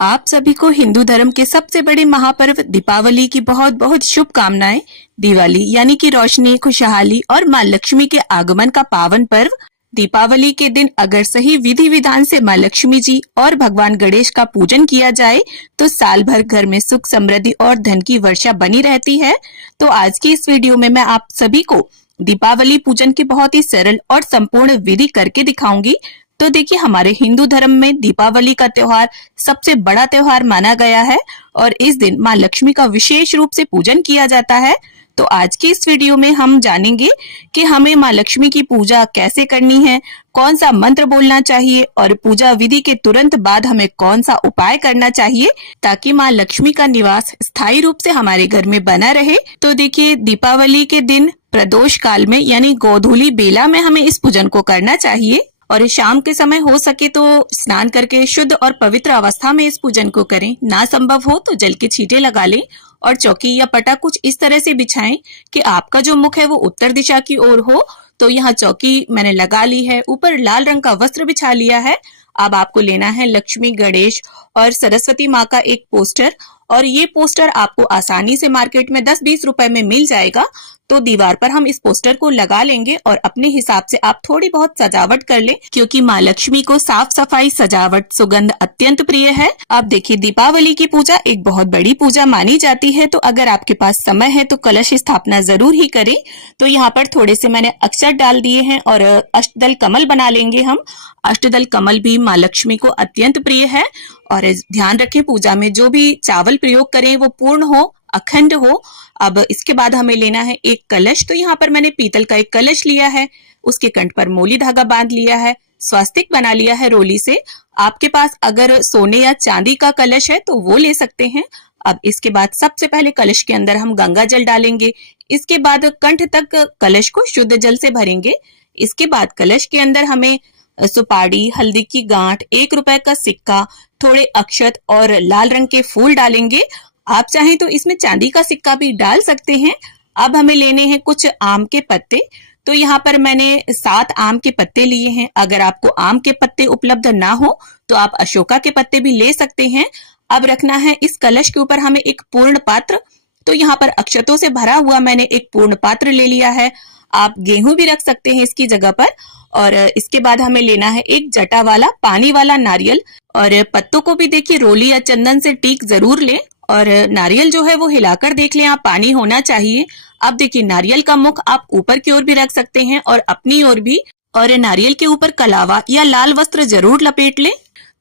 आप सभी को हिंदू धर्म के सबसे बड़े महापर्व दीपावली की बहुत बहुत शुभकामनाएं। दिवाली यानी कि रोशनी, खुशहाली और माँ लक्ष्मी के आगमन का पावन पर्व। दीपावली के दिन अगर सही विधि विधान से माँ लक्ष्मी जी और भगवान गणेश का पूजन किया जाए तो साल भर घर में सुख, समृद्धि और धन की वर्षा बनी रहती है। तो आज की इस वीडियो में मैं आप सभी को दीपावली पूजन की बहुत ही सरल और संपूर्ण विधि करके दिखाऊंगी। तो देखिए, हमारे हिंदू धर्म में दीपावली का त्योहार सबसे बड़ा त्योहार माना गया है और इस दिन माँ लक्ष्मी का विशेष रूप से पूजन किया जाता है। तो आज की इस वीडियो में हम जानेंगे कि हमें माँ लक्ष्मी की पूजा कैसे करनी है, कौन सा मंत्र बोलना चाहिए और पूजा विधि के तुरंत बाद हमें कौन सा उपाय करना चाहिए ताकि माँ लक्ष्मी का निवास स्थायी रूप से हमारे घर में बना रहे। तो देखिए, दीपावली के दिन प्रदोष काल में यानी गोधूली बेला में हमें इस पूजन को करना चाहिए और शाम के समय हो सके तो स्नान करके शुद्ध और पवित्र अवस्था में इस पूजन को करें। ना संभव हो तो जल के छींटे लगा लें और चौकी या पटा कुछ इस तरह से बिछाएं कि आपका जो मुख है वो उत्तर दिशा की ओर हो। तो यहाँ चौकी मैंने लगा ली है, ऊपर लाल रंग का वस्त्र बिछा लिया है। अब आपको लेना है लक्ष्मी, गणेश और सरस्वती माँ का एक पोस्टर और ये पोस्टर आपको आसानी से मार्केट में 10-20 रुपए में मिल जाएगा। तो दीवार पर हम इस पोस्टर को लगा लेंगे और अपने हिसाब से आप थोड़ी बहुत सजावट कर लें क्योंकि माँ लक्ष्मी को साफ सफाई, सजावट, सुगंध अत्यंत प्रिय है। आप देखिए, दीपावली की पूजा एक बहुत बड़ी पूजा मानी जाती है, तो अगर आपके पास समय है तो कलश स्थापना जरूर ही करें। तो यहाँ पर थोड़े से मैंने अक्षत डाल दिए हैं और अष्टदल कमल बना लेंगे हम। अष्टदल कमल भी माँ लक्ष्मी को अत्यंत प्रिय है और ध्यान रखें पूजा में जो भी चावल प्रयोग करें वो पूर्ण हो, अखंड हो। अब इसके बाद हमें लेना है एक कलश। तो यहाँ पर मैंने पीतल का एक कलश लिया है, उसके कंठ पर मोली धागा बांध लिया है, स्वास्तिक बना लिया है रोली से। आपके पास अगर सोने या चांदी का कलश है तो वो ले सकते हैं। अब इसके बाद सबसे पहले कलश के अंदर हम गंगा जल डालेंगे। इसके बाद कंठ तक कलश को शुद्ध जल से भरेंगे। इसके बाद कलश के अंदर हमें सुपारी, हल्दी की गांठ, 1 रुपए का सिक्का, थोड़े अक्षत और लाल रंग के फूल डालेंगे। आप चाहें तो इसमें चांदी का सिक्का भी डाल सकते हैं। अब हमें लेने हैं कुछ आम के पत्ते। तो यहाँ पर मैंने 7 आम के पत्ते लिए हैं। अगर आपको आम के पत्ते उपलब्ध ना हो तो आप अशोका के पत्ते भी ले सकते हैं। अब रखना है इस कलश के ऊपर हमें एक पूर्ण पात्र। तो यहाँ पर अक्षतों से भरा हुआ मैंने एक पूर्ण पात्र ले लिया है। आप गेहूं भी रख सकते हैं इसकी जगह पर। और इसके बाद हमें लेना है एक जटा वाला पानी वाला नारियल और पत्तों को भी देखिए रोली या चंदन से टीक जरूर लें और नारियल जो है वो हिलाकर देख लें आप, पानी होना चाहिए। अब देखिए, नारियल का मुख आप ऊपर की ओर भी रख सकते हैं और अपनी ओर भी, और नारियल के ऊपर कलावा या लाल वस्त्र जरूर लपेट लें।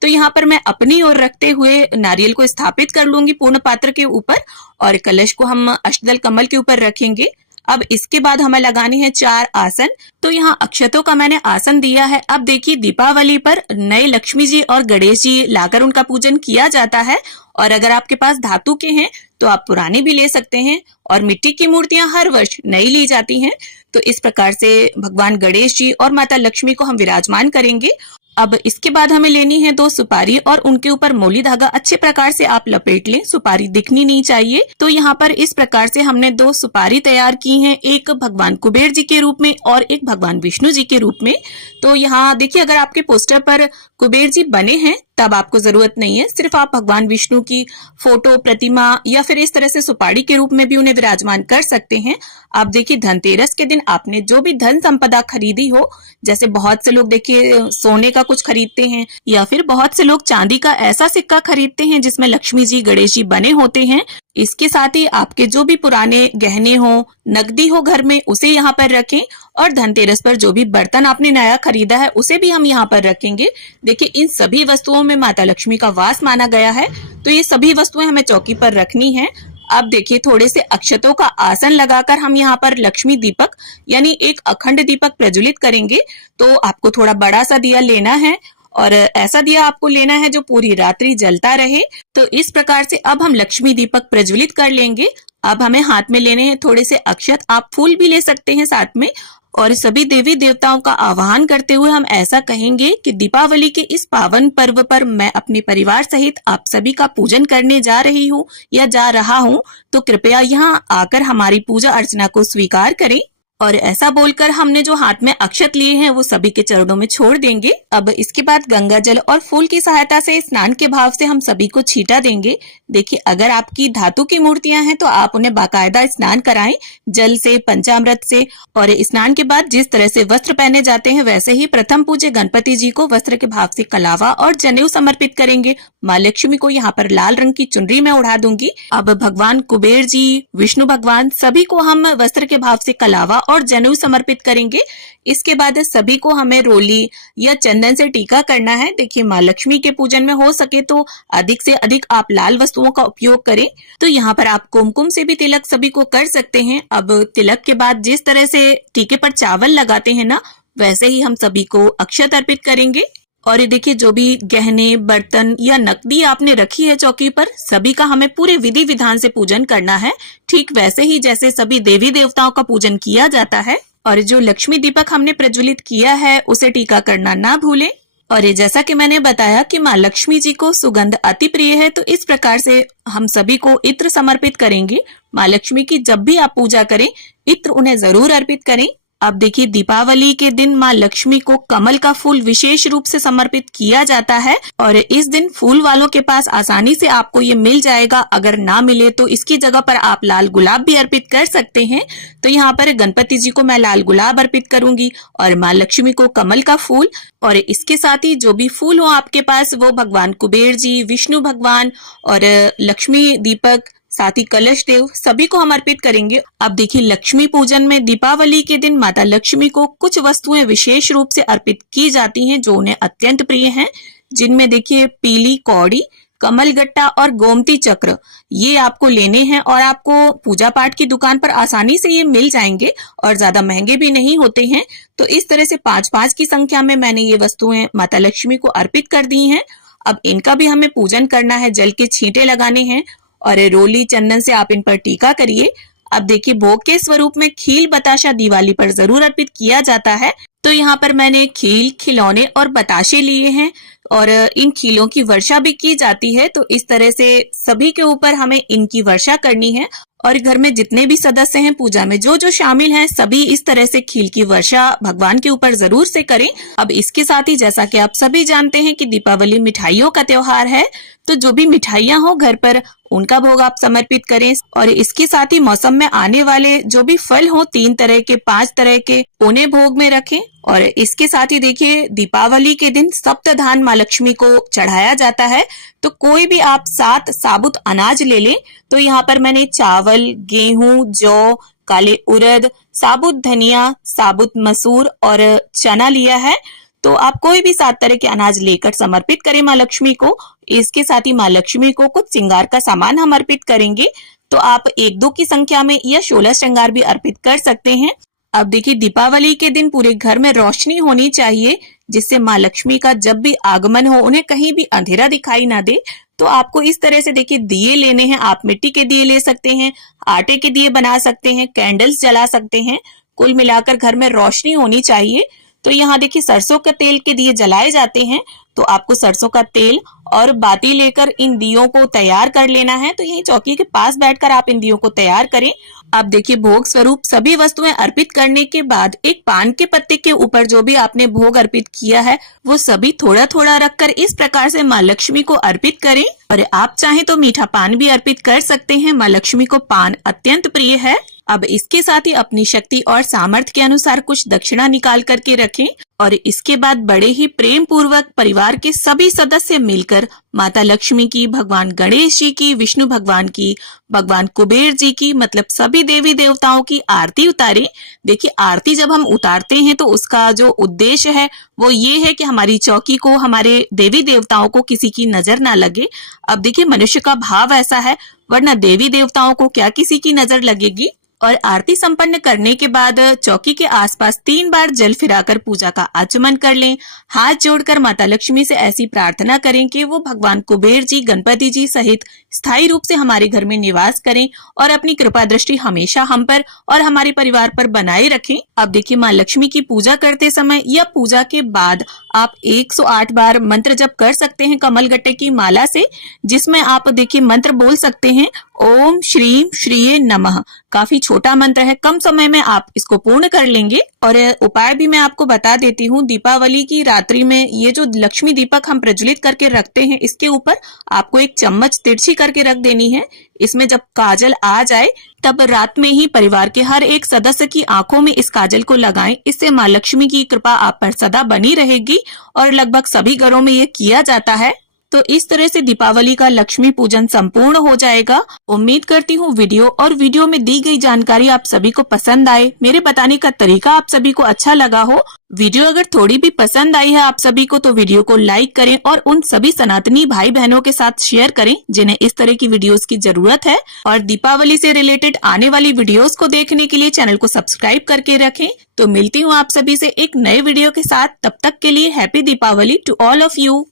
तो यहाँ पर मैं अपनी ओर रखते हुए नारियल को स्थापित कर लूंगी पूर्ण पात्र के ऊपर और कलश को हम अष्टदल कमल के ऊपर रखेंगे। अब इसके बाद हमें लगाने हैं 4 आसन। तो यहाँ अक्षतों का मैंने आसन दिया है। अब देखिए, दीपावली पर नए लक्ष्मी जी और गणेश जी लाकर उनका पूजन किया जाता है और अगर आपके पास धातु के हैं तो आप पुराने भी ले सकते हैं और मिट्टी की मूर्तियां हर वर्ष नई ली जाती हैं। तो इस प्रकार से भगवान गणेश जी और माता लक्ष्मी को हम विराजमान करेंगे। अब इसके बाद हमें लेनी है 2 सुपारी और उनके ऊपर मोली धागा अच्छे प्रकार से आप लपेट लें, सुपारी दिखनी नहीं चाहिए। तो यहाँ पर इस प्रकार से हमने 2 सुपारी तैयार की हैं, एक भगवान कुबेर जी के रूप में और एक भगवान विष्णु जी के रूप में। तो यहाँ देखिए, अगर आपके पोस्टर पर कुबेर जी बने हैं तब आपको जरूरत नहीं है, सिर्फ आप भगवान विष्णु की फोटो, प्रतिमा या फिर इस तरह से सुपारी के रूप में भी उन्हें विराजमान कर सकते हैं। आप देखिए, धनतेरस के दिन आपने जो भी धन संपदा खरीदी हो, जैसे बहुत से लोग देखिए सोने का कुछ खरीदते हैं या फिर बहुत से लोग चांदी का ऐसा सिक्का खरीदते हैं जिसमें लक्ष्मी जी, गणेश जी बने होते हैं। इसके साथ ही आपके जो भी पुराने गहने हो, नकदी हो घर में, उसे यहाँ पर रखें और धनतेरस पर जो भी बर्तन आपने नया खरीदा है उसे भी हम यहाँ पर रखेंगे। देखिए, इन सभी वस्तुओं में माता लक्ष्मी का वास माना गया है, तो ये सभी वस्तुएं हमें चौकी पर रखनी है। अब देखिए, थोड़े से अक्षतों का आसन लगाकर हम यहाँ पर लक्ष्मी दीपक यानी एक अखंड दीपक प्रज्वलित करेंगे। तो आपको थोड़ा बड़ा सा दिया लेना है और ऐसा दिया आपको लेना है जो पूरी रात्रि जलता रहे। तो इस प्रकार से अब हम लक्ष्मी दीपक प्रज्वलित कर लेंगे। अब हमें हाथ में लेने हैं थोड़े से अक्षत, आप फूल भी ले सकते हैं साथ में, और सभी देवी देवताओं का आह्वान करते हुए हम ऐसा कहेंगे कि दीपावली के इस पावन पर्व पर मैं अपने परिवार सहित आप सभी का पूजन करने जा रही हूँ या जा रहा हूँ, तो कृपया यहाँ आकर हमारी पूजा अर्चना को स्वीकार करें। और ऐसा बोलकर हमने जो हाथ में अक्षत लिए हैं वो सभी के चरणों में छोड़ देंगे। अब इसके बाद गंगा जल और फूल की सहायता से स्नान के भाव से हम सभी को छींटा देंगे। देखिए, अगर आपकी धातु की मूर्तियां हैं तो आप उन्हें बाकायदा स्नान कराएं जल से, पंचामृत से। और स्नान के बाद जिस तरह से वस्त्र पहने जाते हैं वैसे ही प्रथम पूज्य गणपति जी को वस्त्र के भाव से कलावा और जनेऊ समर्पित करेंगे। माँ लक्ष्मी को यहाँ पर लाल रंग की चुनरी में उड़ा दूंगी। अब भगवान कुबेर जी, विष्णु भगवान, सभी को हम वस्त्र के भाव से कलावा और जनेऊ समर्पित करेंगे। इसके बाद सभी को हमें रोली या चंदन से टीका करना है। देखिए, माँ लक्ष्मी के पूजन में हो सके तो अधिक से अधिक आप लाल वस्तुओं का उपयोग करें। तो यहाँ पर आप कुमकुम से भी तिलक सभी को कर सकते हैं। अब तिलक के बाद जिस तरह से टीके पर चावल लगाते हैं ना, वैसे ही हम सभी को अक्षत अर्पित करेंगे। और ये देखिए, जो भी गहने, बर्तन या नकदी आपने रखी है चौकी पर, सभी का हमें पूरे विधि विधान से पूजन करना है, ठीक वैसे ही जैसे सभी देवी देवताओं का पूजन किया जाता है। और जो लक्ष्मी दीपक हमने प्रज्वलित किया है उसे टीका करना ना भूलें। और ये जैसा कि मैंने बताया कि माँ लक्ष्मी जी को सुगंध अति प्रिय है, तो इस प्रकार से हम सभी को इत्र समर्पित करेंगे। माँ लक्ष्मी की जब भी आप पूजा करें, इत्र उन्हें जरूर अर्पित करें। अब देखिए, दीपावली के दिन माँ लक्ष्मी को कमल का फूल विशेष रूप से समर्पित किया जाता है। और इस दिन फूल वालों के पास आसानी से आपको ये मिल जाएगा। अगर ना मिले तो इसकी जगह पर आप लाल गुलाब भी अर्पित कर सकते हैं। तो यहाँ पर गणपति जी को मैं लाल गुलाब अर्पित करूंगी और माँ लक्ष्मी को कमल का फूल। और इसके साथ ही जो भी फूल हो आपके पास वो भगवान कुबेर जी, विष्णु भगवान और लक्ष्मी दीपक, साथ ही कलश देव, सभी को हम अर्पित करेंगे। अब देखिए, लक्ष्मी पूजन में दीपावली के दिन माता लक्ष्मी को कुछ वस्तुएं विशेष रूप से अर्पित की जाती हैं जो उन्हें अत्यंत प्रिय हैं, जिनमें देखिए पीली कौड़ी, कमल गट्टा और गोमती चक्र, ये आपको लेने हैं। और आपको पूजा पाठ की दुकान पर आसानी से ये मिल जाएंगे और ज्यादा महंगे भी नहीं होते हैं। तो इस तरह से 5-5 की संख्या में मैंने ये वस्तुएं माता लक्ष्मी को अर्पित कर दी हैं। अब इनका भी हमें पूजन करना है, जल के छींटे लगाने हैं और रोली चंदन से आप इन पर टीका करिए। अब देखिए, भोग के स्वरूप में खील बताशा दिवाली पर जरूर अर्पित किया जाता है। तो यहाँ पर मैंने खील, खिलौने और बताशे लिए हैं और इन खीलों की वर्षा भी की जाती है। तो इस तरह से सभी के ऊपर हमें इनकी वर्षा करनी है। और घर में जितने भी सदस्य हैं पूजा में जो जो शामिल हैं, सभी इस तरह से खील की वर्षा भगवान के ऊपर जरूर से करें। अब इसके साथ ही जैसा कि आप सभी जानते हैं कि दीपावली मिठाइयों का त्योहार है, तो जो भी मिठाइयां हो घर पर उनका भोग आप समर्पित करें। और इसके साथ ही मौसम में आने वाले जो भी फल हो, 3 तरह के, 5 तरह के, उन्हें भोग में रखें। और इसके साथ ही देखिए, दीपावली के दिन सप्तधान माँ लक्ष्मी को चढ़ाया जाता है। तो कोई भी आप 7 साबुत अनाज ले लें। तो यहाँ पर मैंने चावल, गेहूं, जौ, काले उड़द, साबुत धनिया, साबुत मसूर और चना लिया है। तो आप कोई भी 7 तरह के अनाज लेकर समर्पित करें माँ लक्ष्मी को। इसके साथ ही माँ लक्ष्मी को कुछ श्रृंगार का सामान हम अर्पित करेंगे। तो आप 1-2 की संख्या में या 16 श्रृंगार भी अर्पित कर सकते हैं। अब देखिए, दीपावली के दिन पूरे घर में रोशनी होनी चाहिए, जिससे माँ लक्ष्मी का जब भी आगमन हो उन्हें कहीं भी अंधेरा दिखाई ना दे। तो आपको इस तरह से देखिए दिए लेने हैं। आप मिट्टी के दिए ले सकते हैं, आटे के दिए बना सकते हैं, कैंडल्स जला सकते हैं। कुल मिलाकर घर में रोशनी होनी चाहिए। तो यहाँ देखिए, सरसों के तेल के दिए जलाए जाते हैं। तो आपको सरसों का तेल और बाती लेकर इन दियों को तैयार कर लेना है। तो यही चौकी के पास बैठकर आप इन दियों को तैयार करें। अब देखिए, भोग स्वरूप सभी वस्तुएं अर्पित करने के बाद एक पान के पत्ते के ऊपर जो भी आपने भोग अर्पित किया है वो सभी थोड़ा थोड़ा रखकर इस प्रकार से माँ लक्ष्मी को अर्पित करें। और आप चाहें तो मीठा पान भी अर्पित कर सकते हैं। माँ लक्ष्मी को पान अत्यंत प्रिय है। अब इसके साथ ही अपनी शक्ति और सामर्थ्य के अनुसार कुछ दक्षिणा निकाल करके रखें। और इसके बाद बड़े ही प्रेम पूर्वक परिवार के सभी सदस्य मिलकर माता लक्ष्मी की, भगवान गणेश जी की, विष्णु भगवान की, भगवान कुबेर जी की, मतलब सभी देवी देवताओं की आरती उतारें। देखिए, आरती जब हम उतारते हैं तो उसका जो उद्देश्य है वो ये है कि हमारी चौकी को, हमारे देवी देवताओं को किसी की नजर ना लगे। अब देखिए, मनुष्य का भाव ऐसा है, वरना देवी देवताओं को क्या किसी की नजर लगेगी। और आरती संपन्न करने के बाद चौकी के आसपास 3 बार जल फिराकर पूजा का आचमन कर लें। हाथ जोड़कर माता लक्ष्मी से ऐसी प्रार्थना करें कि वो भगवान कुबेर जी, गणपति जी सहित स्थायी रूप से हमारे घर में निवास करें और अपनी कृपा दृष्टि हमेशा हम पर और हमारे परिवार पर बनाए रखें। अब देखिए, माँ लक्ष्मी की पूजा करते समय या पूजा के बाद आप 108 बार मंत्र जप कर सकते हैं कमल गट्टे की माला से, जिसमें आप देखिए मंत्र बोल सकते हैं ओम श्रीम श्रीये नमः। काफी छोटा मंत्र है, कम समय में आप इसको पूर्ण कर लेंगे। और उपाय भी मैं आपको बता देती हूँ। दीपावली की रात्रि में ये जो लक्ष्मी दीपक हम प्रज्वलित करके रखते हैं, इसके ऊपर आपको एक चम्मच तिरछी करके रख देनी है। इसमें जब काजल आ जाए तब रात में ही परिवार के हर एक सदस्य की आंखों में इस काजल को लगाएं। इससे माँ लक्ष्मी की कृपा आप पर सदा बनी रहेगी और लगभग सभी घरों में ये किया जाता है। तो इस तरह से दीपावली का लक्ष्मी पूजन संपूर्ण हो जाएगा। उम्मीद करती हूँ वीडियो में दी गई जानकारी आप सभी को पसंद आए, मेरे बताने का तरीका आप सभी को अच्छा लगा हो। वीडियो अगर थोड़ी भी पसंद आई है आप सभी को तो वीडियो को लाइक करें और उन सभी सनातनी भाई बहनों के साथ शेयर करें जिन्हें इस तरह की वीडियोस की जरूरत है। और दीपावली से रिलेटेड आने वाली वीडियोस को देखने के लिए चैनल को सब्सक्राइब करके रखें। तो मिलती हूँ आप सभी से एक नए वीडियो के साथ, तब तक के लिए happy Deepavali to all of you.